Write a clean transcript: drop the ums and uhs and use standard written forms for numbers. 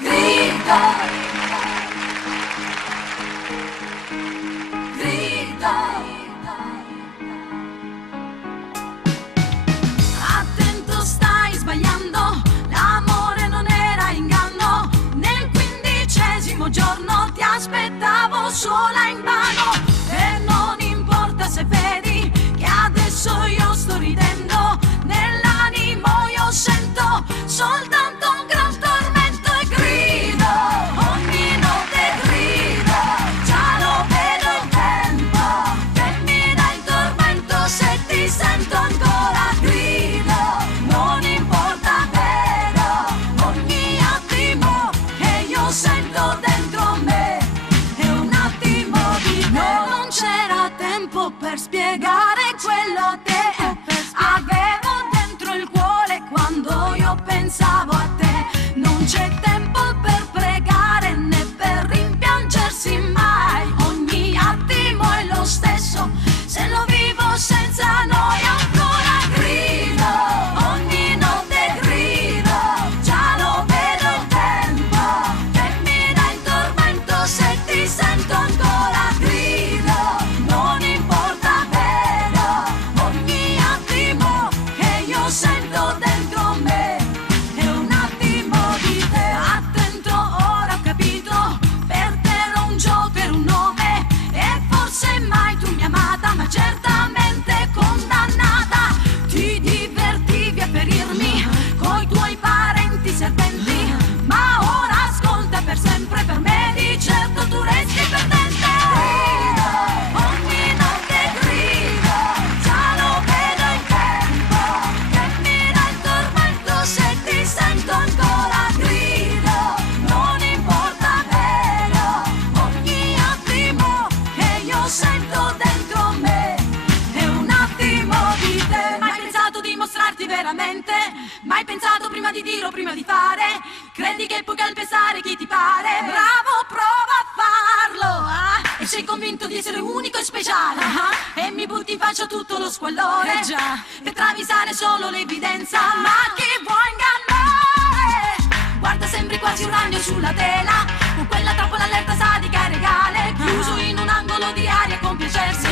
Grido, grido. Attento, stai sbagliando, l'amore non era inganno. Nel 15° giorno ti aspettavo sola invano. E non importa se vedi che adesso io sto ridendo, nell'animo io sento soltanto un gran tormento e grido, ogni notte grido, già lo vedo il tempo che mi dà il tormento se ti sento ancora. Grido, non importa vero, ogni attimo che io sento dentro me è un attimo di te. Non c'era tempo per spiegare quello che avevo dentro il cuore quando io pensavo a te. Non c'è tempo per pregare né per rimpiangersi mai. Ogni attimo è lo stesso se lo vivo senza noia ancora. Grido, ogni notte grido, già lo vedo il tempo che mi dà il tormento se ti sento ancora. Grido, non importa vero, ogni attimo che io sento dentro me è un attimo di te. Attento, ora ho capito, per te ero un gioco, era un nome, e forse mai tu mi amata, ma certamente condannata. Ti divertivi a ferirmi coi tuoi parenti serpenti, ma ora ascolta, per sempre per me di certo tu resti perdente. Grido, ogni notte grido, già lo vedo il tempo che mi dà il tormento se ti sento ancora. Grido, non importa vero, ogni attimo che io sento dentro me è un attimo di te. Mai pensato di mostrarti veramente? Mai pensato prima di dire o prima di fare? Credi che puoi calpestare chi ti pare? Bravo, prova a farlo, ah? E sei convinto di essere unico e speciale, ah? E mi butti in faccia tutto lo squallore, già, per travisare solo l'evidenza. Ma chi vuoi ingannare? Guarda, sembri quasi un ragno sulla tela, con quella trappola allerta sadica e regale, chiuso in un angolo di aria con piacersi.